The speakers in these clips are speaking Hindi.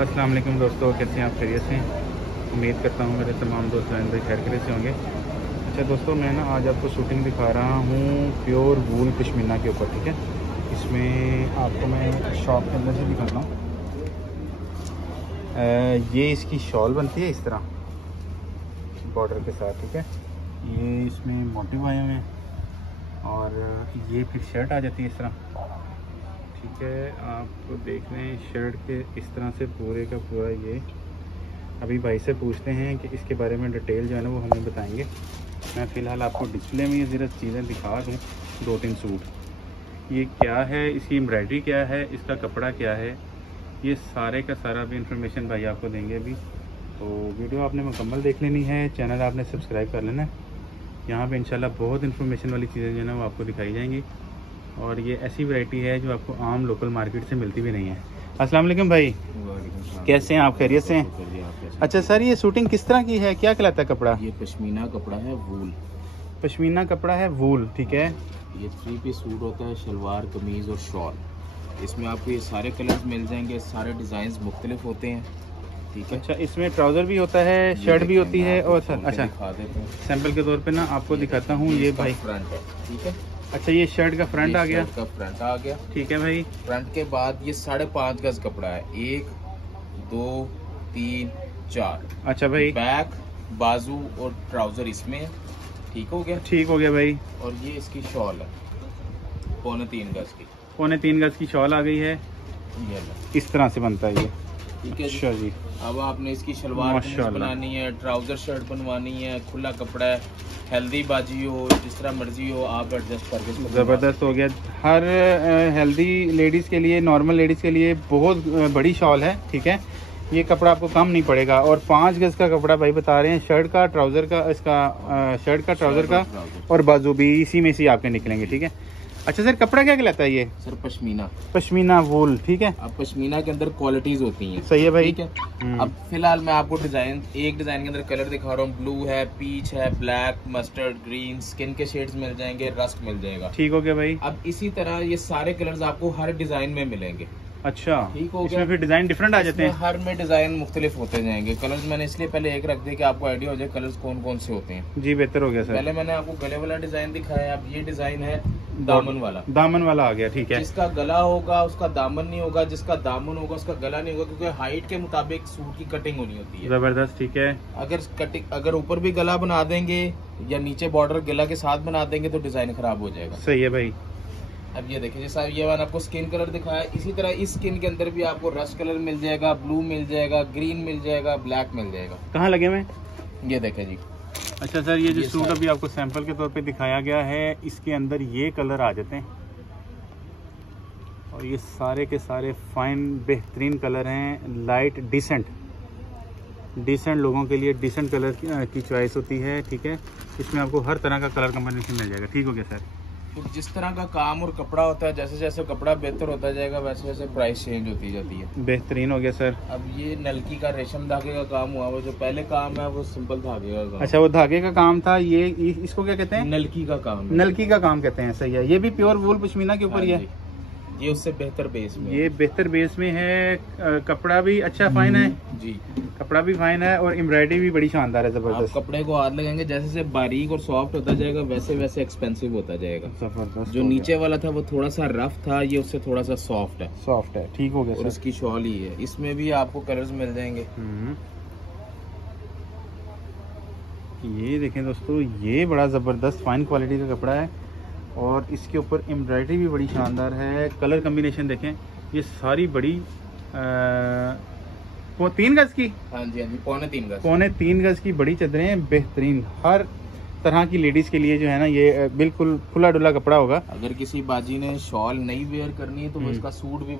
अस्सलाम वालेकुम दोस्तों, कैसे हैं आप? खैरियत से हैं? उम्मीद करता हूँ मेरे तमाम दोस्त भाई खैर खैरियत से होंगे। अच्छा दोस्तों, मैं ना आज आपको शूटिंग दिखा रहा हूँ प्योर वूल पश्मीना के ऊपर, ठीक है। इसमें आपको मैं शॉप के अंदर से दिखाता हूँ। ये इसकी शॉल बनती है इस तरह बॉर्डर के साथ, ठीक है। ये इसमें मोटिव आए हुए हैं और ये फिर शर्ट आ जाती है इस तरह, ठीक है। आप देख रहे हैं शर्ट के इस तरह से पूरे का पूरा। ये अभी भाई से पूछते हैं कि इसके बारे में डिटेल जो है ना वो हमें बताएंगे। मैं फ़िलहाल आपको डिस्प्ले में ये ज़रा चीज़ें दिखा दूँ, 2-3 सूट। ये क्या है, इसकी एम्ब्रॉयडरी क्या है, इसका कपड़ा क्या है, ये सारे का सारा भी इंफॉर्मेशन भाई आपको देंगे अभी। तो वीडियो आपने मुकम्मल देख लेनी है, चैनल आपने सब्सक्राइब कर लेना है। यहाँ पे इंशाल्लाह बहुत इन्फॉर्मेशन वाली चीज़ें जो है ना वो आपको दिखाई जाएंगी। और ये ऐसी वैरायटी है जो आपको आम लोकल मार्केट से मिलती भी नहीं है। अस्सलाम वालेकुम भाई, कैसे हैं आप? खैरियत से हैं? अच्छा सर, ये शूटिंग किस तरह की है, क्या कहलाता है कपड़ा? ये पश्मीना कपड़ा है, वूल। पश्मीना कपड़ा है, वूल, ठीक है। ये 3 पीस सूट होता है, शलवार, कमीज और शॉल। इसमें आपको ये सारे कलर्स मिल जाएंगे, सारे डिजाइन मुख्तलिफ होते हैं, ठीक है। अच्छा, इसमें ट्राउज़र भी होता है, शर्ट भी होती है और सर अच्छा दिखा देते हैं सैंपल के तौर पे ना आपको दिखाता हूँ। ये भाई फ्रंट है, ठीक है। अच्छा, ये शर्ट का फ्रंट आ गया, शर्ट का फ्रंट आ गया, ठीक है भाई। फ्रंट के बाद ये 5.5 गज कपड़ा है, 1 2 3 4। अच्छा भाई, बैक, बाजू और ट्राउजर इसमें है, ठीक हो गया। ठीक हो गया भाई। और ये इसकी शॉल है, 3.25 गज की, 3.25 गज की शॉल आ गई है। ये इस तरह से बनता है ये, ठीक है अच्छा जी। अब आपने इसकी शलवार कमीज बनानी है, ट्राउजर शर्ट बनवानी है, खुला कपड़ा है, हेल्दी बाजी हो, जिस तरह मर्जी हो आप एडजस्ट करके। ज़बरदस्त हो गया। हर हेल्दी लेडीज़ के लिए, नॉर्मल लेडीज़ के लिए बहुत बड़ी शॉल है, ठीक है। ये कपड़ा आपको कम नहीं पड़ेगा। और 5 गज का कपड़ा भाई बता रहे हैं, शर्ट का, ट्राउज़र का, इसका शर्ट का, ट्राउज़र का और बाजू भी इसी में से आपके निकलेंगे, ठीक है। अच्छा सर, कपड़ा क्या कहलाता है ये? सर पश्मीना, पश्मीना वूल, ठीक है। अब पश्मीना के अंदर क्वालिटीज होती हैं, सही है भाई, ठीक है। अब फिलहाल मैं आपको एक डिजाइन के अंदर कलर दिखा रहा हूँ। ब्लू है, पीच है, ब्लैक, मस्टर्ड, ग्रीन, स्किन के शेड्स मिल जाएंगे, रस्ट मिल जाएगा, ठीक हो गया भाई। अब इसी तरह ये सारे कलर्स आपको हर डिजाइन में मिलेंगे। अच्छा, ठीक हो गया। इसमें फिर डिजाइन डिफरेंट आ जाते हैं, हर में डिजाइन मुख्तलिफ होते जाएंगे। कलर्स मैंने इसलिए पहले एक रख दिया कि आपको आइडिया हो जाए कलर्स कौन कौन से होते हैं। जी बेहतर हो गया सर। पहले मैंने आपको गले वाला डिजाइन दिखाया, अब ये डिजाइन है दामन वाला। दामन वाला आ गया, ठीक है। जिसका गला होगा उसका दामन नहीं होगा, जिसका दामन होगा उसका गला नहीं होगा, क्योंकि हाइट के मुताबिक सूट की कटिंग होनी होती है। जबरदस्त, ठीक है। अगर ऊपर भी गला बना देंगे या नीचे बॉर्डर गला के साथ बना देंगे तो डिजाइन खराब हो जाएगा। सही है भाई। अब ये देखिए, जैसा ये मैंने आपको स्किन कलर दिखाया, इसी तरह इस स्किन के अंदर भी आपको रस्ट कलर मिल जाएगा, ब्लू मिल जाएगा, ग्रीन मिल जाएगा, ब्लैक मिल जाएगा। कहाँ लगे हुए? ये देखें जी। अच्छा सर, ये जो सूट अभी आपको सैंपल के तौर पे दिखाया गया है, इसके अंदर ये कलर आ जाते हैं और ये सारे के सारे फाइन बेहतरीन कलर हैं। लाइट डिसेंट लोगों के लिए डिसेंट कलर की चॉइस होती है, ठीक है। इसमें आपको हर तरह का कलर कॉम्बिनेशन मिल जाएगा, ठीक हो गया सर। तो जिस तरह का काम और कपड़ा होता है, जैसे जैसे कपड़ा बेहतर होता जाएगा वैसे वैसे प्राइस चेंज होती जाती है। बेहतरीन हो गया सर। अब ये नलकी का रेशम धागे का काम हुआ, वो जो पहले काम है वो सिंपल धागे का काम। अच्छा, वो धागे का काम था, ये इसको क्या कहते हैं? नलकी का काम है। नलकी का काम कहते हैं, सही है। ये भी प्योर वूल पश्मीना के ऊपर ही है। ये उससे बेहतर बेस में, ये बेहतर बेस में है। कपड़ा भी अच्छा फाइन है जी, कपड़ा भी फाइन है और एम्ब्रॉयडरी भी बड़ी शानदार है, जबरदस्त। कपड़े को हाथ लगाएंगे जैसे जैसे बारीक और सॉफ्ट होता जाएगा वैसे वैसे एक्सपेंसिव होता जाएगा। जबरदस्त। जो नीचे वाला था वो थोड़ा सा रफ था, ये उससे थोड़ा सा सॉफ्ट है, ठीक हो गया। और इसकी शॉल ही है, इसमें भी आपको कलर्स मिल जाएंगे। ये देखें दोस्तों, ये बड़ा जबरदस्त फाइन क्वालिटी का कपड़ा है और इसके ऊपर एम्ब्रॉयडरी भी बड़ी शानदार है। कलर कम्बिनेशन देखें, ये सारी बड़ी 3 गज की, हाँ जी, 3.25 गज, 3.25 गज की बड़ी चादरें, बेहतरीन हर तरह की लेडीज के लिए जो है ना, ये बिल्कुल खुला डुला कपड़ा होगा। अगर किसी बाजी ने शॉल नहीं वेयर करनी है तो वो इसका सूट भी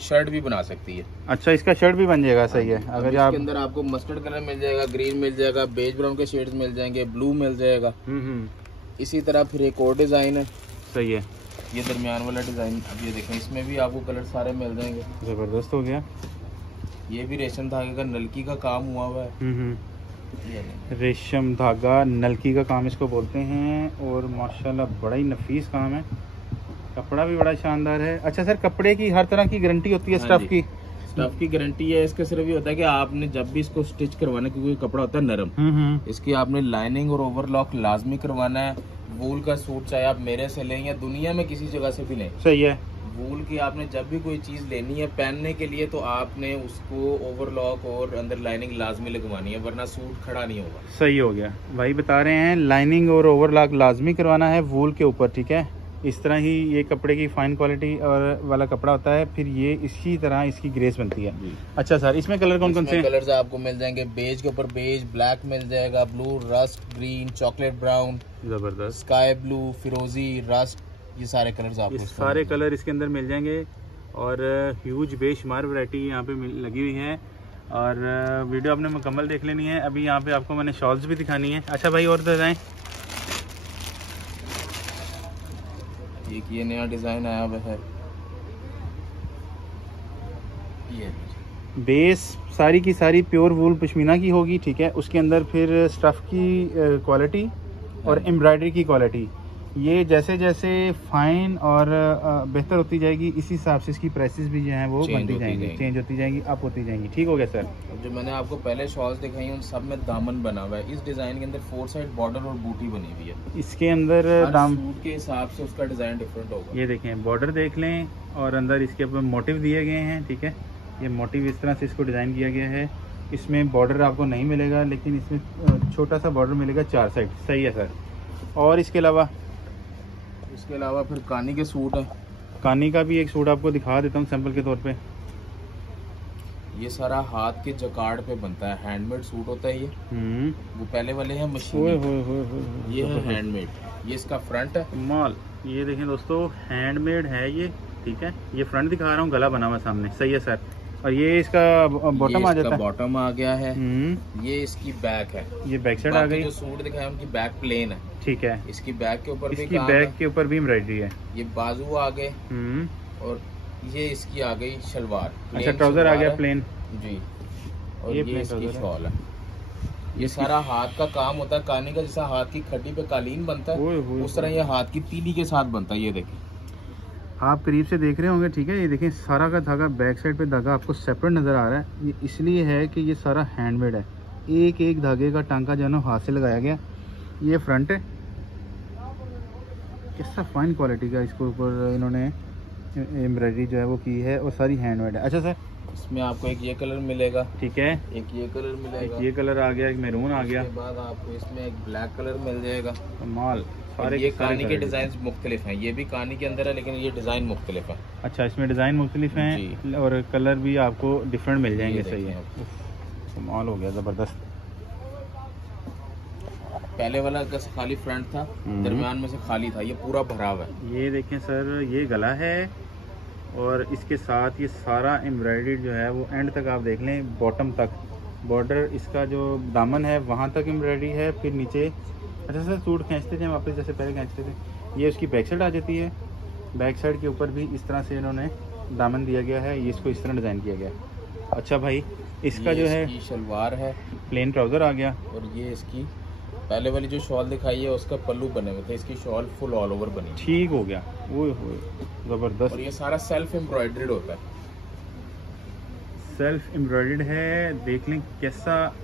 शर्ट भी बना सकती है। अच्छा, इसका शर्ट भी बन जाएगा, सही है। अगर इसके अंदर आपको मस्टर्ड कलर मिल जाएगा, ग्रीन मिल जाएगा, बेज ब्राउन के शेड्स मिल जाएंगे, ब्लू मिल जाएगा। इसी तरह फिर एक और डिजाइन है, सही है, ये दरमियान वाला डिजाइन। अब ये देखें, इसमें भी आपको कलर सारे मिल जाएंगे। जबरदस्त हो गया। ये भी रेशम धागे का नलकी का काम हुआ हुआ है। रेशम धागा नलकी का काम इसको बोलते हैं और माशाल्लाह बड़ा ही नफीस काम है। कपड़ा भी बड़ा शानदार है। अच्छा सर, कपड़े की हर तरह की गारंटी होती है स्टफ की? स्टफ की गारंटी है। इसका सिर्फ ये होता है कि आपने जब भी इसको स्टिच करवाना, क्योंकि कपड़ा होता है नरम, इसकी आपने लाइनिंग और ओवरलॉक लाजमी करवाना है। वूल का सूट चाहे आप मेरे से लें या दुनिया में किसी जगह से भी लें, सही है। वूल की आपने जब भी कोई चीज लेनी है पहनने के लिए तो आपने उसको ओवरलॉक और अंदर लाइनिंग लाजमी लगवानी है, वरना सूट खड़ा नहीं होगा। सही हो गया भाई, बता रहे हैं लाइनिंग और ओवरलॉक लाजमी करवाना है वूल के ऊपर, ठीक है। इस तरह ही ये कपड़े की फाइन क्वालिटी और वाला कपड़ा होता है, फिर ये इसी तरह इसकी ग्रेस बनती है। अच्छा सर, इसमें कलर कौन कौन से कलर्स आपको मिल जाएंगे? बेज के ऊपर बेज, ब्लैक मिल जाएगा, blue, rust, green, chocolate brown, जबरदस्त, स्काई ब्लू, फिरोजी, रस्ट, ये सारे कलर्स आपको, सारे कलर इसके अंदर मिल जाएंगे। और ह्यूज बेशुमार वैरायटी यहाँ पे लगी हुई है। और वीडियो आपने मुकम्मल देख लेनी है। अभी यहाँ पे आपको मैंने शॉल्स भी दिखानी है। अच्छा भाई, और बताएं। एक ये नया डिजाइन आया हुआ है, ये बेस सारी की सारी प्योर वूल पश्मीना की होगी, ठीक है। उसके अंदर फिर स्टफ की क्वालिटी और एम्ब्रॉयडरी की क्वालिटी, ये जैसे जैसे फाइन और बेहतर होती जाएगी, इसी हिसाब से इसकी प्राइसेस भी जो हैं वो बनती जाएंगी, चेंज होती जाएंगी, अप होती जाएंगी। ठीक हो गया सर। जो मैंने आपको पहले शॉल्स दिखाई उन सब में दामन बना हुआ है। इस डिजाइन के अंदर 4 साइड बॉर्डर और बूटी बनी हुई है। इसके अंदर दाम सूट के हिसाब से उसका डिजाइन डिफरेंट होगा। ये देखें, बॉर्डर देख लें और अंदर इसके ऊपर मोटिव दिए गए हैं, ठीक है। ये मोटिव इस तरह से इसको डिज़ाइन किया गया है। इसमें बॉर्डर आपको नहीं मिलेगा, लेकिन इसमें छोटा सा बॉर्डर मिलेगा 4 साइड। सही है सर। और इसके अलावा फिर कानी के सूट है। कानी का भी एक सूट आपको दिखा देता हूँ सैंपल के तौर पे। ये सारा हाथ के जकार्ड पे बनता है, हैंडमेड सूट होता है ये। वो पहले वाले हैं मशीन, ये है हैंडमेड। ये इसका फ्रंट है माल। ये देखें दोस्तों, हैंडमेड है ये, ठीक है। ये फ्रंट दिखा रहा हूँ, गला बना हुआ सामने। सही है सर। और ये इसका बॉटम आ जाता है, बॉटम आ गया है। ये इसकी बैक है, ये बैक साइड आ गई। जो सूट दिखाया उनकी बैक प्लेन है, ठीक है। इसकी बैक के ऊपर इसकी बैक के ऊपर भी एम्ब्रॉयडरी है। ये बाजू आ गए और ये इसकी आ गई शलवार। अच्छा, ट्राउजर आ गया प्लेन जी। और ये इसकी शॉल है। ये सारा हाथ का काम होता है। कानी का जैसा हाथ की खड्डी पे कालीन बनता है, उस तरह ये हाथ की तीली के साथ बनता है। ये देखें, आप करीब से देख रहे होंगे, ठीक है। ये देखें, सारा का धागा बैक साइड पे धागा आपको सेपरेट नज़र आ रहा है। ये इसलिए है कि ये सारा हैंडमेड है। एक एक धागे का टांका जो है ना हाथ से लगाया गया। ये फ्रंट है, कैसा फाइन क्वालिटी का इसके ऊपर इन्होंने एम्ब्रॉयडरी जो है वो की है, और सारी हैंडमेड है। अच्छा सर, इसमें आपको एक ये कलर मिलेगा, ठीक है। एक ये कलर मिलेगा, एक ये कलर आ गया, एक मैरून आ गया। उसके बाद आपको इसमें एक ब्लैक कलर मिल जाएगा। माल सारे ये कानी के डिजाइन मुख्तलिफ हैं। ये भी कानी के अंदर है, लेकिन ये डिजाइन मुख्तलिफ है। अच्छा, इसमें डिजाइन मुख्तलिफ हैं और कलर भी आपको डिफरेंट मिल जाएंगे। सही है, माल हो गया ज़बरदस्त। पहले वाला खाली फ्रंट था, दरमियान में से खाली था, ये पूरा भरा हुआ है। ये देखें सर, ये गला है और इसके साथ ये सारा एम्ब्रॉयडरी जो है वो एंड तक आप देख लें, बॉटम तक बॉर्डर। इसका जो दामन है वहाँ तक एम्ब्रॉयडरी है, फिर नीचे। अच्छा सर, सूट खींचते थे वापस जैसे पहले खींचते थे। ये उसकी बैक साइड आ जाती है। बैक साइड के ऊपर भी इस तरह से इन्होंने दामन दिया गया है, ये इसको इस तरह डिज़ाइन किया गया है। अच्छा भाई, इसका जो है शलवार है, प्लेन ट्राउज़र आ गया। और ये इसकी पहले वाली जो शॉल दिखाई है उसका पल्लू बने हुए थे, इसकी शॉल फुल ऑल ओवर बनी। ठीक हो गया, वो ज़बरदस्त। और ये सारा सेल्फ एम्ब्रॉयडर्ड होता है, सेल्फ एम्ब्रॉयडर्ड है। देख लें कैसा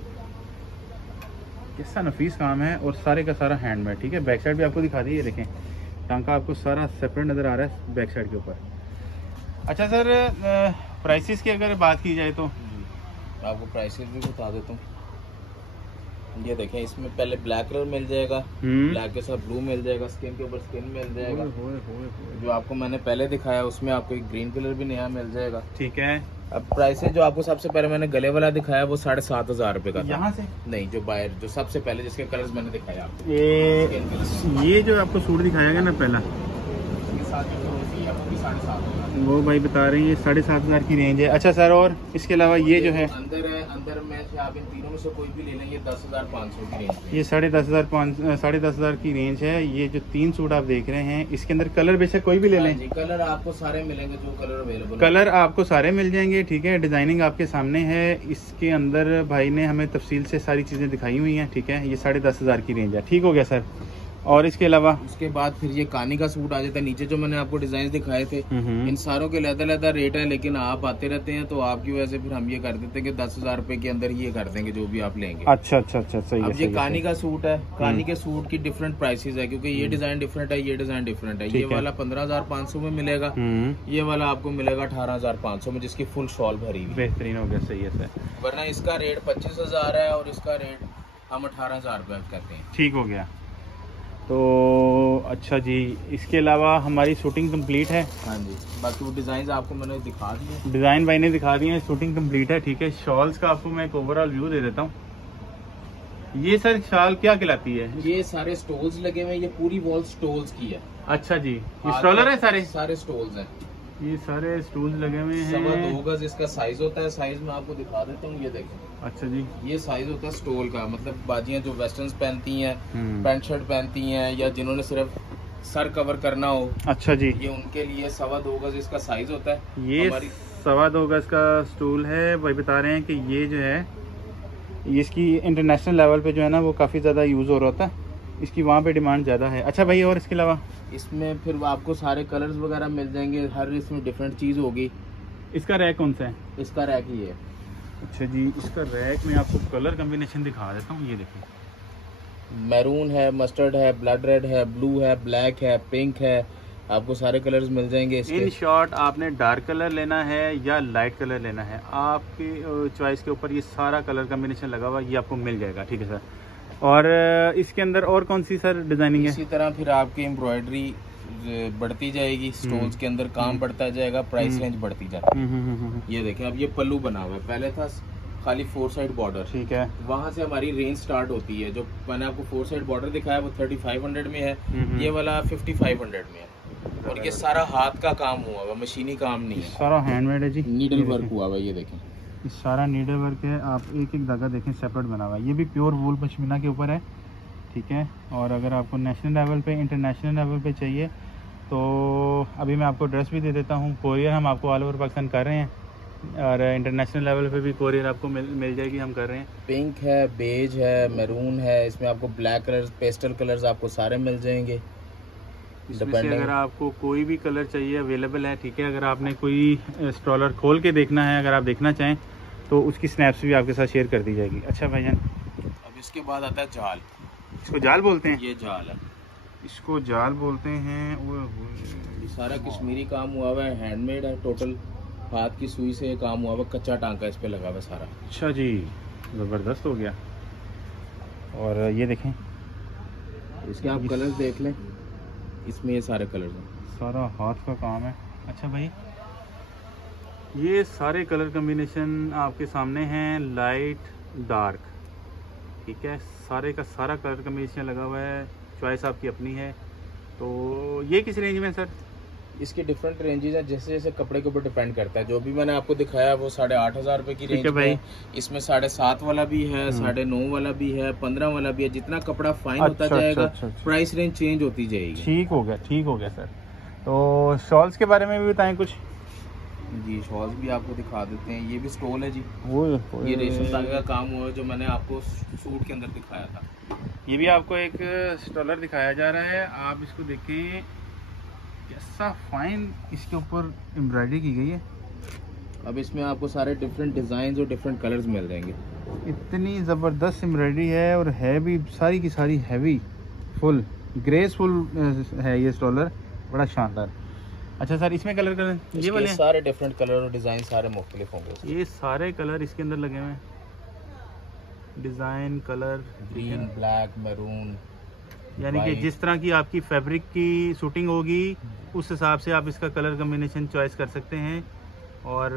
नफीस काम है, और सारे का सारा हैंडमेड, ठीक है। बैक साइड भी आपको दिखा दी, ये देखें, टांका आपको सारा सेपरेट नज़र आ रहा है बैक साइड के ऊपर। अच्छा सर, प्राइसेस की अगर बात की जाए तो आपको प्राइसेस भी बता देता हूँ। ये देखें, इसमें पहले ब्लैक कलर मिल जाएगा, ब्लैक के साथ ब्लू मिल जाएगा, स्किन के ऊपर स्किन मिल जाएगा। जो आपको मैंने पहले दिखाया उसमें आपको एक ग्रीन कलर भी नया मिल जाएगा, ठीक है। अब प्राइसेस जो आपको सबसे पहले मैंने गले वाला दिखाया वो 7,500 रुपए का था। यहाँ से नहीं, जो बाहर जो सबसे पहले जिसके कलर्स मैंने दिखाया आपको, ये जो आपको सूट दिखाया गया ना पहला, वो भाई बता रहे हैं ये 7,500 की रेंज है। अच्छा सर, और इसके अलावा ये जो है अंदर में से आप इन तीनों में से कोई भी ले लें, ये 10,500 की रेंज है। ये 10,500 की रेंज है। ये जो 3 सूट आप देख रहे हैं, इसके अंदर कलर बेशक कोई भी ले लें, कलर आपको सारे मिलेंगे, जो कलर अवेलेबल कलर आपको सारे मिल जाएंगे, ठीक है। डिजाइनिंग आपके सामने है। इसके अंदर भाई ने हमें तफसील से सारी चीज़ें दिखाई हुई हैं, ठीक है। ये 10,500 की रेंज है। ठीक हो गया सर। और इसके अलावा उसके बाद फिर ये कानी का सूट आ जाता है। नीचे जो मैंने आपको डिजाइन दिखाए थे इन सारों के अलग-अलग रेट है, लेकिन आप आते रहते हैं तो आपकी वजह से फिर हम ये कर देते हैं कि 10,000 रुपए के अंदर ये कर देंगे जो भी आप लेंगे। अच्छा अच्छा अच्छा, सही है। अब ये कानी का सूट है, कानी के सूट की डिफरेंट प्राइसेस है, क्योंकि ये डिजाइन डिफरेंट है, ये डिजाइन डिफरेंट है। ये वाला 15,500 में मिलेगा, ये वाला आपको मिलेगा 18,500 में, जिसकी फुल शॉल भरी हुई। बेहतरीन हो गया, सही है सर। वरना इसका रेट 25,000 है और इसका रेट हम 18,000 रुपए करते हैं। ठीक हो गया। तो अच्छा जी, इसके अलावा हमारी शूटिंग कंप्लीट है। हाँ जी, बाकी वो डिजाइन आपको मैंने दिखा दिए, डिजाइन भाई ने दिखा दिए हैं, शूटिंग कंप्लीट है। ठीक है, शॉल्स का आपको मैं एक ओवरऑल व्यू दे देता हूँ। ये सर शॉल क्या कहलाती है? ये सारे स्टोल्स लगे हुए हैं, ये पूरी वॉल स्टोल्स की है। अच्छा जी, ये स्टॉलर है सारे? सारे स्टोल्स हैं, ये सारे स्टूल्स लगे हुए हैं। 2.25 गज इसका साइज होता है। साइज में आपको दिखा देता हूँ, ये देखें। अच्छा जी, ये साइज होता है स्टोल का, मतलब बाजियां जो वेस्टर्न्स पहनती हैं, पैंट शर्ट पहनती हैं, या जिन्होंने सिर्फ सर कवर करना हो, अच्छा जी, ये उनके लिए 2.25 गज इसका साइज होता है। ये 2.25 गज का स्टूल है। भाई बता रहे हैं कि ये जो है इसकी इंटरनेशनल लेवल पे जो है ना वो काफ़ी ज़्यादा यूज़ हो रहा होता है, इसकी वहाँ पे डिमांड ज़्यादा है। अच्छा भाई, और इसके अलावा इसमें फिर आपको सारे कलर्स वगैरह मिल जाएंगे, हर इसमें डिफरेंट चीज़ होगी। इसका रैक कौन सा है? इसका रैक ही है। अच्छा जी, इसका रैक में आपको कलर कम्बिनेशन दिखा देता हूँ। ये देखिए, मैरून है, मस्टर्ड है, ब्लड रेड है, ब्लू है, ब्लैक है, पिंक है, आपको सारे कलर्स मिल जाएंगे इसके। इन शॉर्ट आपने डार्क कलर लेना है या लाइट कलर लेना है, आपकी चॉइस के ऊपर ये सारा कलर कम्बिनेशन लगा हुआ ये आपको मिल जाएगा। ठीक है सर। और इसके अंदर और कौन सी सर डिजाइनिंग है? इसी तरह फिर आपकी एम्ब्रॉयडरी बढ़ती जाएगी, स्टोन्स के अंदर काम बढ़ता जाएगा, प्राइस रेंज बढ़ती जाती है। ये देखें, अब ये पल्लू बना हुआ है, पहले था खाली 4 साइड बॉर्डर। ठीक है, वहाँ से हमारी रेंज स्टार्ट होती है। जो मैंने आपको 4 साइड बॉर्डर दिखाया वो 3500 में है, ये वाला 5500 में है। और ये सारा हाथ का काम हुआ हुआ, मशीनी काम नहीं है, सारा हैंडमेड है जी, नीडल वर्क हुआ हुआ। ये देखें, ये सारा नीडल वर्क है। आप एक एक धागा देखें सेपरेट बना हुआ है। ये भी प्योर वूल पश्मीना के ऊपर है। ठीक है, और अगर आपको नेशनल लेवल पे, इंटरनेशनल लेवल पे चाहिए तो अभी मैं आपको एड्रेस भी दे देता हूँ। कोरियर हम आपको ऑल ओवर पाकिस्तान कर रहे हैं, और इंटरनेशनल लेवल पे भी कोरियर आपको मिल जाएगी, हम कर रहे हैं। पिंक है, बेज है, मैरून है, इसमें आपको ब्लैक कलर्स, पेस्टल कलर्स आपको सारे मिल जाएंगे। इसमें से अगर आपको कोई भी कलर चाहिए अवेलेबल है। ठीक है, अगर आपने कोई स्ट्रॉलर खोल के देखना है, अगर आप देखना चाहें तो उसकी स्नैप्स भी आपके साथ शेयर कर दी जाएगी। अच्छा भाईजान, अब इसके बाद आता है जाल। इसको जाल बोलते हैं? ये जाल है, इसको जाल बोलते हैं। ये सारा कश्मीरी काम हुआ हुआ है, हैंडमेड है, टोटल हाथ की सुई से काम हुआ हुआ, कच्चा टांका इस पे लगा हुआ सारा। अच्छा जी, ज़बरदस्त हो गया। और ये देखें, इसके आप कलर देख लें, इसमें ये सारे कलर हैं, सारा हाथ का काम है। अच्छा भाई, ये सारे कलर कम्बिनेशन आपके सामने हैं, लाइट डार्क। ठीक है, सारे का सारा कलर कम्बिनेशन लगा हुआ है, चॉइस आपकी अपनी है। तो ये किस रेंज में सर? इसके डिफरेंट रेंजेस हैं, जैसे जैसे कपड़े के ऊपर डिपेंड करता है। जो भी मैंने आपको दिखाया वो 8,500 रुपए की रेंज है। इसमें 7.5 वाला भी है, 9.5 वाला भी है, 15 वाला भी है। जितना कपड़ा फाइन होता जाएगा प्राइस रेंज चेंज होती जाएगी। ठीक हो गया, ठीक हो गया सर। तो शॉल्स के बारे में भी बताएं कुछ। जी, शॉल्स भी आपको दिखा देते हैं। ये भी स्टोल है जी, ये रेशम धागे का काम हुआ है जो मैंने आपको सूट के अंदर दिखाया था। ये भी आपको एक स्टॉलर दिखाया जा रहा है, आप इसको देखें कैसा फाइन इसके ऊपर एम्ब्रॉयडरी की गई है। अब इसमें आपको सारे डिफरेंट डिजाइन और डिफरेंट कलर्स मिल जाएंगे। इतनी ज़बरदस्त एम्ब्रॉयडरी है और है भी सारी की सारी हैवी, फुल ग्रेसफुल है ये स्टॉलर, बड़ा शानदार। अच्छा सर, इसमें कलर ये वाले सारे डिफरेंट कलर और डिज़ाइन सारे मुख्तलिफ होंगे। ये सारे कलर इसके अंदर लगे हुए हैं, design colour green, black, maroon, यानी कि जिस तरह की आपकी फैब्रिक की शूटिंग होगी उस हिसाब से आप इसका कलर कम्बिनेशन चॉइस कर सकते हैं। और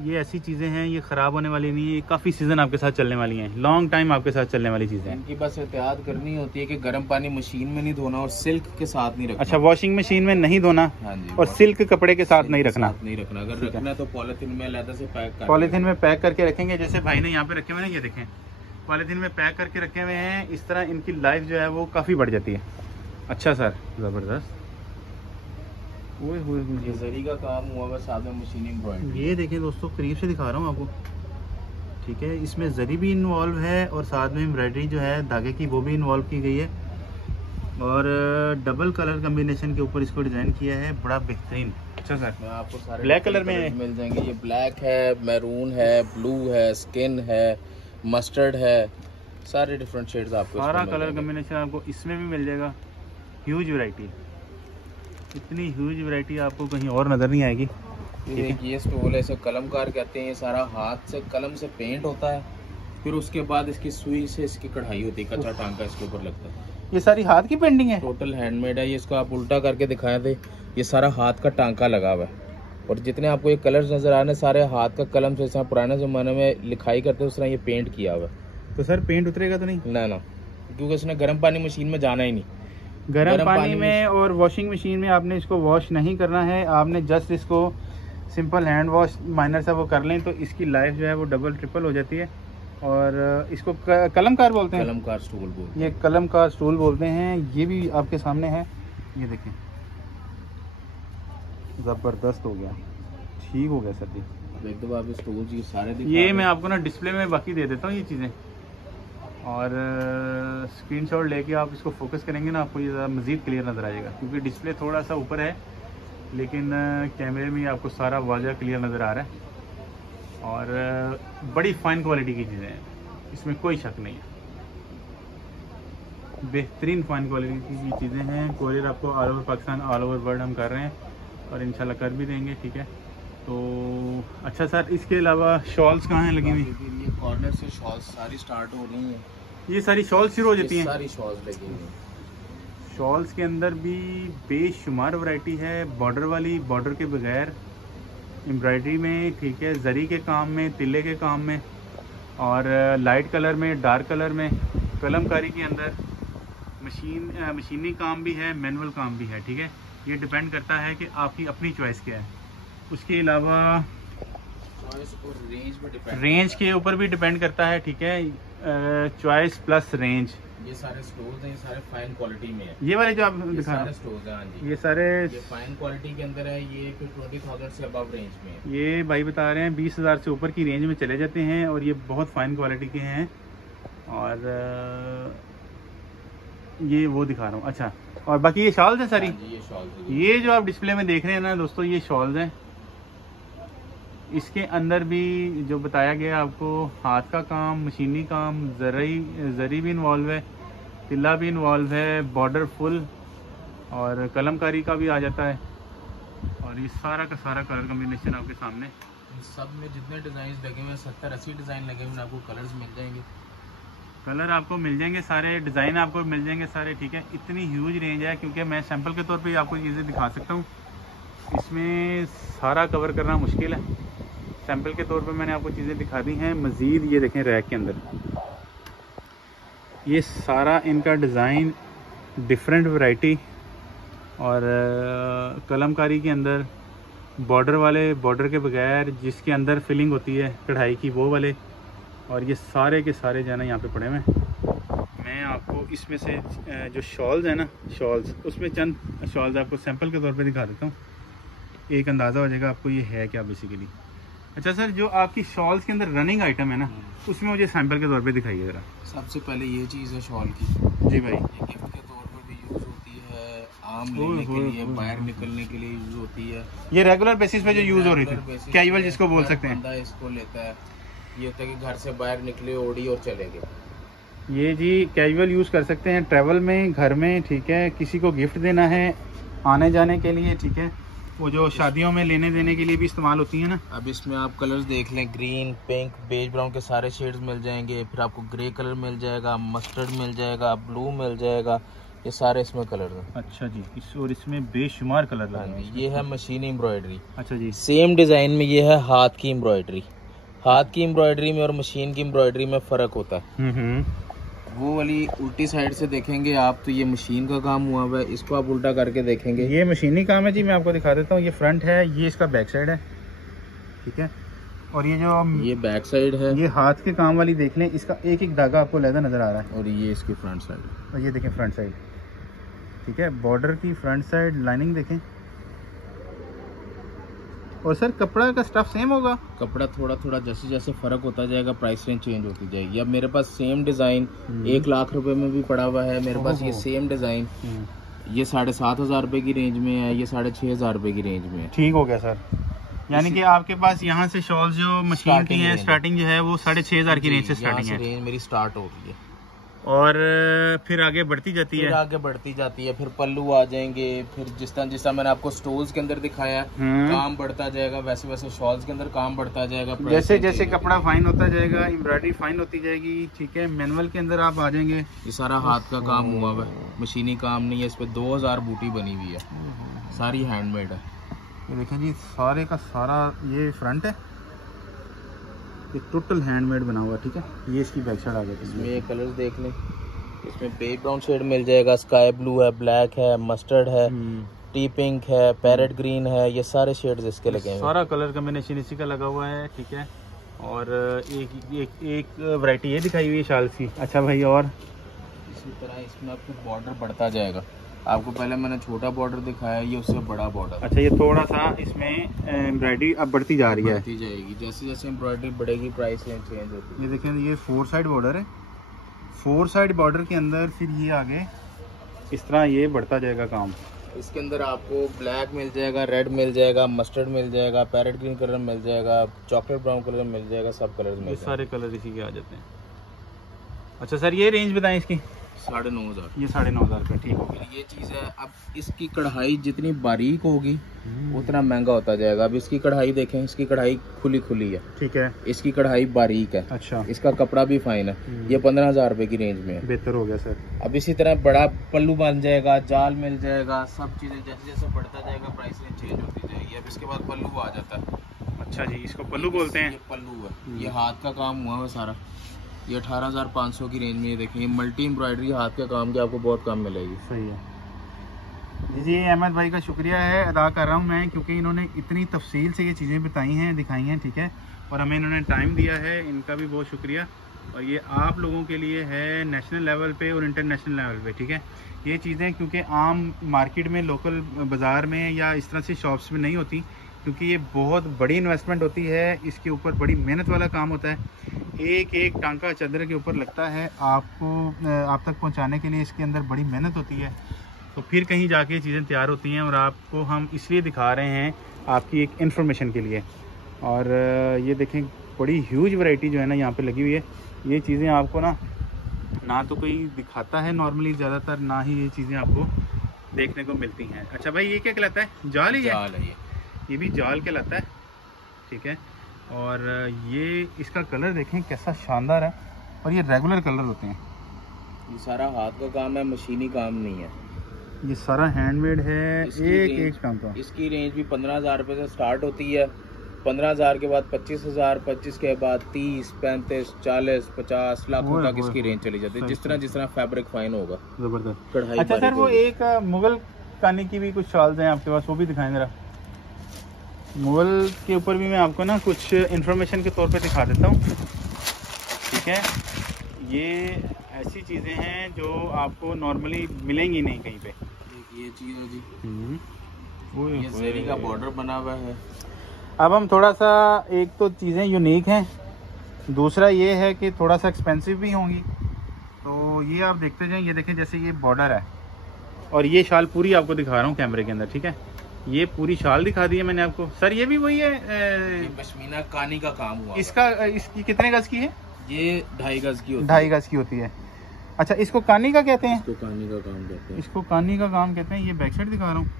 ये ऐसी चीज़ें हैं, ये ख़राब होने वाली नहीं है, ये काफ़ी सीज़न आपके साथ चलने वाली हैं, लॉन्ग टाइम आपके साथ चलने वाली चीज़ें हैं। इनकी बस एहतियात करनी होती है कि गर्म पानी मशीन में नहीं धोना और सिल्क के साथ नहीं रखना। अच्छा, वॉशिंग मशीन में नहीं धोना। हाँ जी, और सिल्क कपड़े के साथ नहीं रखना। अगर रखना तो पॉलीथीन में अलग से पैक, पॉलीथीन में पैक करके रखेंगे। जैसे भाई ने यहाँ पे रखे हुए हैं, ये देखें पॉलीथीन में पैक करके रखे हुए हैं। इस तरह इनकी लाइफ जो है वो काफ़ी बढ़ जाती है। अच्छा सर, ज़बरदस्त। ये जरी का काम हुआ है, साथ में मशीनिंग एम्ब्रॉयडरी। ये देखें दोस्तों, करीब से दिखा रहा हूँ आपको। ठीक है, इसमें जरी भी इन्वॉल्व है और साथ में एम्ब्रॉयडरी जो है धागे की वो भी इन्वॉल्व की गई है। और डबल कलर कम्बिनेशन के ऊपर इसको डिज़ाइन किया है, बड़ा बेहतरीन। अच्छा सर, मैं आपको सारे ब्लैक कलर में मिल जाएंगे। ये ब्लैक है, मैरून है, ब्लू है, स्किन है, मस्टर्ड है, सारे डिफरेंट शेड्स आपको सारा कलर कम्बिनेशन आपको इसमें भी मिल जाएगा। ह्यूज वैरायटी, इतनी ह्यूज वैरायटी आपको कहीं और नज़र नहीं आएगी। ये स्टोल है, इसे कलमकार कहते हैं। ये सारा हाथ से कलम से पेंट होता है, फिर उसके बाद इसकी सुई से इसकी कढ़ाई होती है, कच्चा टांका इसके ऊपर लगता है। ये सारी हाथ की पेंटिंग है, टोटल हैंडमेड है। ये इसको आप उल्टा करके दिखाए थे, ये सारा हाथ का टांका लगा हुआ है। और जितने आपको ये कलर्स नजर आ रहे हैं सारे हाथ का कलम से, जैसा पुराने ज़माने में लिखाई करते उस तरह ये पेंट किया हुआ है। तो सर पेंट उतरेगा तो नहीं? ना, क्योंकि इसने गर्म पानी मशीन में जाना ही नहीं। गर्म पानी में और वॉशिंग मशीन में आपने इसको वॉश नहीं करना है, आपने जस्ट इसको सिंपल हैंड वॉश माइनर सा वो कर लें तो इसकी लाइफ जो है वो डबल ट्रिपल हो जाती है। और इसको कलमकार बोलते हैं, कलमकार स्टूल बोलते हैं। ये कलमकार स्टूल बोलते हैं। ये भी आपके सामने है, ये देखें, ज़बरदस्त हो गया, ठीक हो गया सर जी। एक दो आप स्टूल ये सारे ये मैं आपको ना डिस्प्ले में बाकी दे देता हूँ ये चीज़ें, और स्क्रीनशॉट लेके आप इसको फोकस करेंगे ना, आपको ये मज़ीद क्लियर नज़र आ जाएगा। क्योंकि डिस्प्ले थोड़ा सा ऊपर है, लेकिन कैमरे में आपको सारा वाज़ह क्लियर नज़र आ रहा है। और बड़ी फाइन क्वालिटी की चीज़ें हैं, इसमें कोई शक नहीं है, बेहतरीन फाइन क्वालिटी की चीज़ें हैं। कोरियर आपको all over Pakistan, all over world हम कर रहे हैं और इंशाल्लाह कर भी देंगे, ठीक है। तो अच्छा सर, इसके अलावा शॉल्स कहाँ हैं लगी हुई? ये कॉर्नर से शॉल्स सारी स्टार्ट हो रही हैं। ये सारी शॉल्स शुरू हो जाती हैं, सारी शॉल्स लगी हुई हैं। शॉल्स के अंदर भी बेशुमार वैरायटी है, बॉर्डर वाली, बॉर्डर के बगैर, एम्ब्रॉयडरी में, ठीक है, जरी के काम में, तिल्ले के काम में, और लाइट कलर में, डार्क कलर में, कलमकारी के अंदर, मशीनी काम भी है, मैनुअल काम भी है, ठीक है। ये डिपेंड करता है कि आपकी अपनी चॉइस क्या है। उसके अलावा चॉइस और रेंज पे डिपेंड, रेंज के ऊपर भी डिपेंड करता है, ठीक है, चॉइस प्लस रेंज। ये सारे स्टोर्स हैं, ये सारे फाइन क्वालिटी में है। ये वाले जो आप दिखा रहे हैं स्टोर्स हैं, हाँ जी, ये सारे फाइन क्वालिटी के अंदर है। ये फिर 20,000 से अबव रेंज में है। ये भाई बता रहे हैं 20,000 से ऊपर की रेंज में चले जाते हैं, और ये बहुत फाइन क्वालिटी के हैं। और ये वो दिखा रहा हूँ। अच्छा, और बाकी ये शॉल्स हैं सारी? ये शॉल्स, ये जो आप डिस्प्ले में देख रहे हैं ना दोस्तों, ये शॉल्स हैं। इसके अंदर भी जो बताया गया आपको, हाथ का काम, मशीनी काम, जरी भी इन्वॉल्व है, तिल्ला भी इन्वॉल्व है, बॉर्डर फुल, और कलमकारी का भी आ जाता है। और ये सारा का सारा कलर कम्बिनेशन आपके सामने। सब में जितने डिज़ाइन लगे हुए हैं, 70-80 डिज़ाइन लगे हुए हैं, आपको कलर्स मिल जाएंगे। कलर आपको मिल जाएंगे सारे, डिज़ाइन आपको मिल जाएंगे सारे, ठीक है। इतनी ह्यूज रेंज है, क्योंकि मैं सैंपल के तौर पे आपको चीज़ें दिखा सकता हूँ, इसमें सारा कवर करना मुश्किल है। सैंपल के तौर पे मैंने आपको चीज़ें दिखा दी हैं। मज़ीद ये देखें रैक के अंदर, ये सारा इनका डिज़ाइन, डिफरेंट वैरायटी, और कलमकारी के अंदर, बॉर्डर वाले, बॉर्डर के बगैर, जिसके अंदर फिलिंग होती है कढ़ाई की, वो वाले, और ये सारे के सारे जो है ना यहाँ पे पड़े हुए हैं। मैं आपको इसमें से जो शॉल्स हैं ना, शॉल्स, उसमें चंद शॉल्स आपको सैंपल के तौर पे दिखा देता हूँ, एक अंदाज़ा हो जाएगा आपको ये है क्या बेसिकली। अच्छा सर, जो आपकी शॉल्स के अंदर रनिंग आइटम है ना, उसमें मुझे सैंपल के तौर पे दिखाइए ज़रा। सबसे पहले ये चीज़ है शॉल की। जी भाई, ये गिफ्ट के तौर पर भी यूज़ होती है, आम लेने के लिए, बाहर निकलने के लिए यूज़ होती है। ये रेगुलर बेसिस पे जो यूज़ हो रही थी, कैजुअल जिसको बोल सकते हैं, बंदा इसको लेता है। ये होता है कि घर से बाहर निकले, ओढ़ी और चले गए। ये जी कैजुअल यूज़ कर सकते हैं, ट्रैवल में, घर में, ठीक है। किसी को गिफ्ट देना है आने जाने के लिए, ठीक है, वो जो शादियों में लेने देने के लिए भी इस्तेमाल होती है ना। अब इसमें आप कलर्स देख लें, ग्रीन, पिंक, बेज ब्राउन के सारे शेड्स मिल जाएंगे। फिर आपको ग्रे कलर मिल जाएगा, मस्टर्ड मिल जाएगा, ब्लू मिल जाएगा, ये सारे इसमें कलर हैं। अच्छा जी, और इसमें बेशुमार कलर लगे हैं। ये है मशीन एम्ब्रॉयडरी। अच्छा जी, सेम डिज़ाइन में ये है हाथ की एम्ब्रॉयडरी। हाथ की एम्ब्रॉयडरी में और मशीन की एम्ब्रॉयडरी में फ़र्क होता है। वो वाली उल्टी साइड से देखेंगे आप तो ये मशीन का काम हुआ हुआ है, इसको आप उल्टा करके देखेंगे, ये मशीनी काम है जी। मैं आपको दिखा देता हूँ, ये फ्रंट है, ये इसका बैक साइड है, ठीक है। और ये जो ये बैक साइड है, ये हाथ के काम वाली देख लें, इसका एक एक धागा आपको लहदा नज़र आ रहा है। और ये इसकी फ्रंट साइड, और ये देखें फ्रंट साइड, ठीक है। बॉर्डर की फ्रंट साइड लाइनिंग देखें, और सर कपड़ा का स्टफ सेम होगा? कपड़ा थोड़ा थोड़ा जैसे जैसे फर्क होता जाएगा प्राइस रेंज चेंज होती जाएगी। अब मेरे पास सेम डिजाइन 1 लाख रुपए में भी पड़ा हुआ है मेरे पास। ये सेम डिजाइन ये 7,500 रुपए की रेंज में है, ये 6,500 रुपए की रेंज में है। ठीक हो गया सर, यानी कि आपके पास यहाँ से शॉल जो मशीन की है स्टार्टिंग जो है वो 6,500 की रेंज से स्टार्टिंग है। रेंज मेरी स्टार्ट हो गई है और फिर आगे बढ़ती जाती है। आगे बढ़ती जाती है, फिर पल्लू आ जाएंगे, फिर जिस तरह मैंने आपको स्टोर्स के अंदर दिखाया काम बढ़ता जाएगा, वैसे वैसे शॉल्स के अंदर काम बढ़ता जाएगा। जैसे जैसे कपड़ा फाइन होता जाएगा एम्ब्रॉयडरी फाइन होती जाएगी। ठीक है, मैनुअल के अंदर आप आ जाएंगे। ये सारा हाथ का काम हुआ हुआ है, मशीनी काम नहीं है। इस पे 2000 बूटी बनी हुई है, सारी हैंडमेड है। ये देखें जी, सारे का सारा ये फ्रंट है, ये टोटल हैंडमेड बना हुआ। ठीक है, ये इसकी बैक साइड आ जाती है। इसमें ये कलर्स देख लें, इसमें बैकग्राउंड शेड मिल जाएगा, स्काई ब्लू है, ब्लैक है, मस्टर्ड है, टी पिंक है, पैरेट ग्रीन है, ये सारे शेड्स इसके लगे हैं। सारा कलर कॉम्बिनेशन इसी का लगा हुआ है। ठीक है, और एक वैरायटी ये दिखाई हुई है शाल की। अच्छा भाई, और इसी तरह इसमें आपको बॉर्डर बढ़ता जाएगा। आपको पहले मैंने छोटा बॉर्डर दिखाया, ये उससे बड़ा बॉर्डर। अच्छा, ये थोड़ा सा इसमें एम्ब्रॉयडरी अब बढ़ती जा रही है, बढ़ती जाएगी जैसे जैसे एम्ब्रॉयडरी बढ़ेगी प्राइस रेंज चेंज होती है। ये देखें, ये 4 साइड बॉर्डर है। 4 साइड बॉर्डर के अंदर फिर ये आगे इस तरह ये बढ़ता जाएगा काम। इसके अंदर आपको ब्लैक मिल जाएगा, रेड मिल जाएगा, मस्टर्ड मिल जाएगा, पैरेट ग्रीन कलर मिल जाएगा, चॉकलेट ब्राउन कलर मिल जाएगा, सब कलर मिल जाएगा। सारे कलर इसी के आ जाते हैं। अच्छा सर, ये रेंज बताएं इसकी। 9,500। ये 9,500 रुपये। ठीक हो गया। ये चीज़ है, अब इसकी कढ़ाई जितनी बारीक होगी उतना महंगा होता जाएगा। अब इसकी कढ़ाई देखें, इसकी कढ़ाई खुली खुली है। ठीक है, इसकी कढ़ाई बारीक है। अच्छा, इसका कपड़ा भी फाइन है। ये 15,000 रुपए की रेंज में है। बेहतर हो गया सर। अब इसी तरह बड़ा पल्लू बन जाएगा, जाल मिल जाएगा, सब चीजें जैसे जैसे बढ़ता जाएगा प्राइस रेंज चेंज होती जाएगी। अब इसके बाद पल्लू आ जाता है। अच्छा जी, इसको पल्लू बोलते हैं। ये पल्लू है, ये हाथ का काम हुआ है सारा। ये 18,500 की रेंज में। ये देखें, मल्टी एम्ब्रॉयडरी हाथ का काम की आपको बहुत कम मिलेगी। सही है जी। अहमद भाई का शुक्रिया है अदा कर रहा हूँ मैं, क्योंकि इन्होंने इतनी तफसील से ये चीज़ें बताई हैं, दिखाई हैं। ठीक है, और हमें इन्होंने टाइम दिया है, इनका भी बहुत शुक्रिया। और ये आप लोगों के लिए है नेशनल लेवल पे और इंटरनेशनल लेवल पे। ठीक है, ये चीज़ें क्योंकि आम मार्केट में, लोकल बाज़ार में या इस तरह से शॉप्स में नहीं होती, क्योंकि ये बहुत बड़ी इन्वेस्टमेंट होती है, इसके ऊपर बड़ी मेहनत वाला काम होता है। एक एक टांका चादर के ऊपर लगता है, आपको आप तक पहुंचाने के लिए इसके अंदर बड़ी मेहनत होती है। तो फिर कहीं जाके चीज़ें तैयार होती हैं, और आपको हम इसलिए दिखा रहे हैं आपकी एक इन्फॉर्मेशन के लिए। और ये देखें, बड़ी ह्यूज वैरायटी जो है ना यहाँ पे लगी हुई है। ये चीज़ें आपको ना तो कोई दिखाता है नॉर्मली ज़्यादातर, ना ही ये चीज़ें आपको देखने को मिलती हैं। अच्छा भाई, ये क्या कहलाता है? जाल ही है ये भी जाल कहलाता है। ठीक है, और ये इसका कलर देखें कैसा शानदार है, और ये रेगुलर कलर होते हैं। ये सारा हाथ का काम है, मशीनी काम नहीं है। ये सारा हैंडमेड है, एक टांका। इसकी रेंज भी 15,000 रुपये से स्टार्ट होती है। 15,000 के बाद 25,000, 25 के बाद 30, 35, 40, 50 लाखों तक इसकी रेंज चली जाती है, जिस तरह फैब्रिक फाइन होगा। जबरदस्त कढ़ाई। अच्छा सर, वो एक मुगल कानी की भी कुछ शॉल्स हैं आपके पास, वो भी दिखाएं जरा। मुगल के ऊपर भी मैं आपको ना कुछ इन्फॉर्मेशन के तौर पे दिखा देता हूँ। ठीक है, ये ऐसी चीज़ें हैं जो आपको नॉर्मली मिलेंगी नहीं कहीं पे। ये चीज़ है जी, वो ये ज़री का बॉर्डर बना हुआ है। अब हम थोड़ा सा, एक तो चीज़ें यूनिक हैं, दूसरा ये है कि थोड़ा सा एक्सपेंसिव भी होंगी। तो ये आप देखते जाएं। ये देखें, जैसे ये बॉर्डर है, और ये शाल पूरी आपको दिखा रहा हूँ कैमरे के अंदर। ठीक है, ये पूरी शाल दिखा दी है मैंने आपको। सर ये भी वही है, पश्मीना कानी का काम हुआ। इसकी कितने गज की है? ये 2.5 गज की होती है। 2.5 गज की होती है। अच्छा, इसको कानी का कहते हैं? इसको कानी का काम कहते हैं। इसको कानी का काम कहते हैं। ये बैक साइड दिखा रहा हूँ,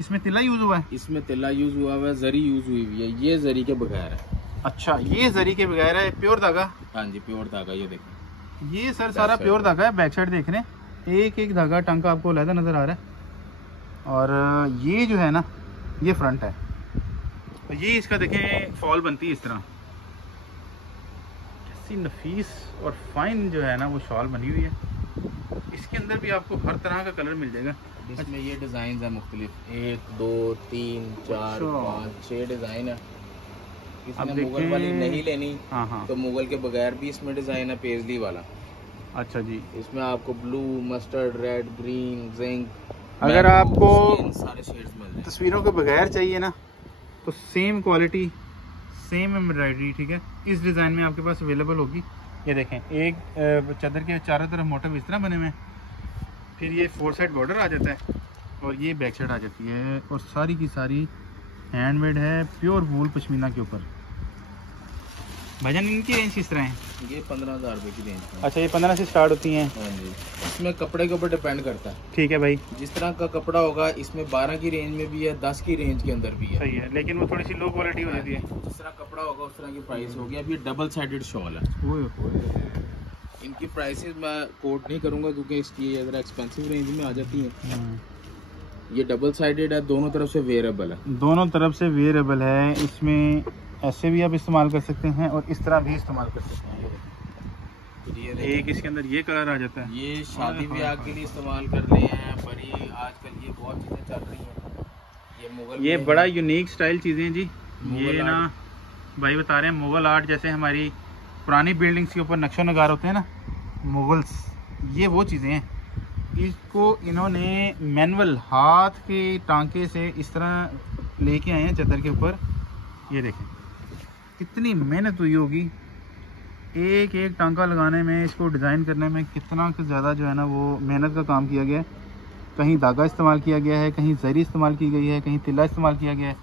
इसमें तिल्ला यूज हुआ है। इसमें तिल्ला यूज हुआ है, जरी यूज हुई हुई है। ये जरी के बगैर है। अच्छा, ये जरी के बगैर है, प्योर धागा। हाँ जी, प्योर धागा। ये देखें, ये सर सारा प्योर धागा है। बैक साइड देख रहे हैं, एक एक धागा टांका आपको अलग नजर आ रहा है। और ये जो है ना, ये फ्रंट है। तो ये इसका देखें फॉल बनती है इस तरह, कैसी नफीस और फाइन जो है ना वो शॉल बनी हुई है। इसके अंदर भी आपको हर तरह का कलर मिल जाएगा। इसमें ये डिजाइन है मुख्तलिफ, 1, 2, 3, 4, 5, 6 डिजाइन है। अब मुगल वाली नहीं लेनी, हाँ, तो मुगल के बगैर भी इसमें डिजाइन है, पेजली वाला। अच्छा जी, इसमें आपको blue, mustard, red, green, zinc, अगर आपको सारे शेड्स मिल जाएंगे। तस्वीरों के बगैर चाहिए ना, तो सेम क्वालिटी, सेम एम्ब्रॉयडरी, ठीक है, इस डिज़ाइन में आपके पास अवेलेबल होगी। ये देखें, एक चादर के चारों तरफ मोटिव इस तरह बने हुए हैं, फिर ये 4 साइड बॉर्डर आ जाता है और ये बैक साइड आ जाती है, और सारी की सारी हैंडमेड है, प्योर वूल पश्मीना के ऊपर। भाईजान इनकी रेंज किस तरह है? ये 15,000 रुपये की रेंज है। अच्छा, ये 15 से स्टार्ट होती हैं? हाँ जी, इसमें कपड़े के ऊपर डिपेंड करता है। ठीक है भाई, जिस तरह का कपड़ा होगा, इसमें 12 की रेंज में भी है, 10 की रेंज के अंदर भी है। सही है, लेकिन वो थोड़ी सी लो क्वालिटी हो जाती है। जिस तरह कपड़ा होगा उस तरह की प्राइस होगी। अब ये डबल साइडेड शॉल है, इनकी प्राइसेस मैं कोट नहीं करूँगा क्योंकि इसकी ज़रा एक्सपेंसिव रेंज में आ जाती है। ये डबल साइडेड है, दोनों तरफ से वेयरेबल है। दोनों तरफ से वेयरेबल है, इसमें ऐसे भी आप इस्तेमाल कर सकते हैं और इस तरह भी इस्तेमाल कर सकते हैं। एक इसके अंदर ये कलर आ जाता है, ये शादी ब्याह के लिए इस्तेमाल कर रहे हैं, बड़ी आजकल ये बहुत चीज़ें चल रही हैं। ये मुगल, ये बड़ा यूनिक स्टाइल चीज़ें जी। ये ना भाई बता रहे हैं मुगल आर्ट, जैसे हमारी पुरानी बिल्डिंग्स के ऊपर नक्शो नगार होते हैं ना, मुगल्स, ये वो चीज़ें हैं। इसको इन्होंने मैनुअल हाथ के टांके से इस तरह लेके आए हैं चादर के ऊपर। ये देखें कितनी मेहनत हुई होगी, एक एक टांका लगाने में, इसको डिज़ाइन करने में कितना ज़्यादा जो है ना वो मेहनत का काम किया गया है। कहीं धागा इस्तेमाल किया गया है, कहीं जरी इस्तेमाल की गई है, कहीं तिल्ला इस्तेमाल किया गया है,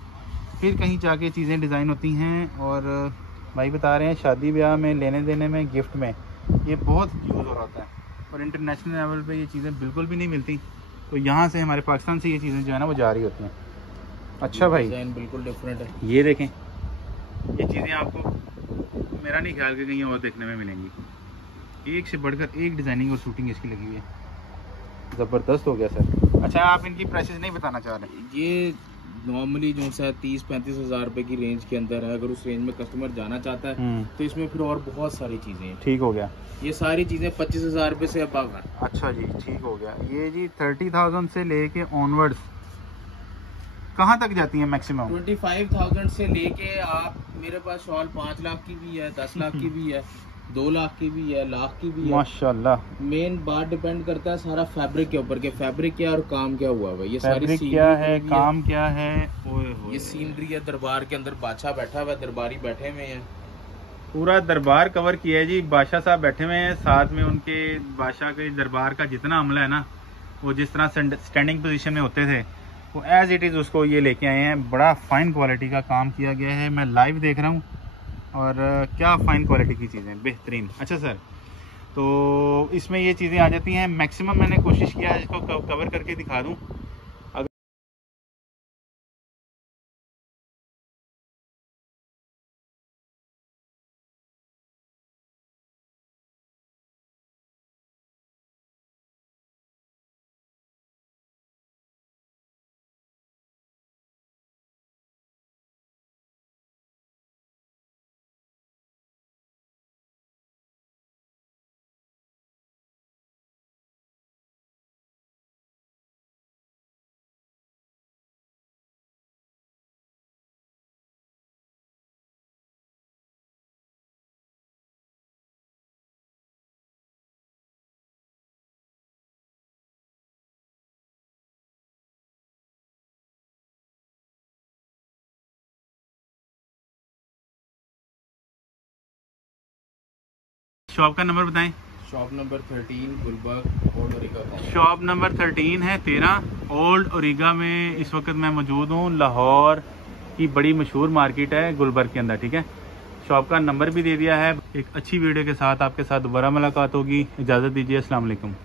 फिर कहीं जाके चीज़ें डिज़ाइन होती हैं। और भाई बता रहे हैं शादी ब्याह में, लेने देने में, गिफ्ट में ये बहुत यूज़ हो रहा है, और इंटरनेशनल लेवल पे ये चीज़ें बिल्कुल भी नहीं मिलती। तो यहाँ से हमारे पाकिस्तान से ये चीज़ें जो है ना वो जा रही होती हैं। अच्छा भाई, डिज़ाइन बिल्कुल डिफरेंट है। ये देखें, ये चीज़ें आपको मेरा नहीं ख्याल कि कहीं और देखने में मिलेंगी। एक से बढ़कर एक डिज़ाइनिंग और शूटिंग इसकी लगी हुई है, ज़बरदस्त हो गया सर। अच्छा, आप इनकी प्राइसेस नहीं बताना चाह रहे? ये नॉर्मली जो है 30-35 हज़ार रुपये की रेंज के अंदर है। अगर उस रेंज में कस्टमर जाना चाहता है तो इसमें फिर और बहुत सारी चीज़ें हैं। ठीक हो गया, ये सारी चीज़ें 25 हज़ार रुपये से अबव है। अच्छा जी, ठीक हो गया। ये जी 30,000 से लेके ऑनवर्ड्स कहाँ तक जाती है मैक्सिमम? 25,000 से लेके आप, मेरे पास शॉल 5 लाख की भी है, 10 लाख की भी है, 2 लाख की भी है, लाख की भी है। माशाल्लाह। मेन बात डिपेंड करता है सारा फैब्रिक के ऊपर, के फैब्रिक क्या और काम क्या हुआ है। ये फैब्रिक क्या है, काम क्या है। ये सीनरी है, दरबार के अंदर बादशाह बैठा हुआ है, दरबारी बैठे हुए हैं, पूरा दरबार कवर किया है जी। बादशाह साहब बैठे हुए हैं, साथ में उनके बादशाह के दरबार का जितना अमला है ना, वो जिस तरह स्टैंडिंग पोजीशन में होते थे, वो एज इट इज़ उसको ये लेके आए हैं। बड़ा फाइन क्वालिटी का काम किया गया है, मैं लाइव देख रहा हूँ, और क्या फाइन क्वालिटी की चीज़ें, बेहतरीन। अच्छा सर, तो इसमें ये चीज़ें आ जाती हैं। मैक्सिमम मैंने कोशिश किया है इसको कवर करके दिखा दूँ। शॉप का नंबर बताएं। शॉप नंबर 13 गुलबर्ग ओल्ड ओरिगा। शॉप नंबर 13 है 13 ओल्ड ओरिगा में इस वक्त मैं मौजूद हूँ। लाहौर की बड़ी मशहूर मार्केट है गुलबर्ग के अंदर, ठीक है। शॉप का नंबर भी दे दिया है। एक अच्छी वीडियो के साथ आपके साथ दोबारा मुलाकात होगी। इजाज़त दीजिए, अस्सलाम वालेकुम।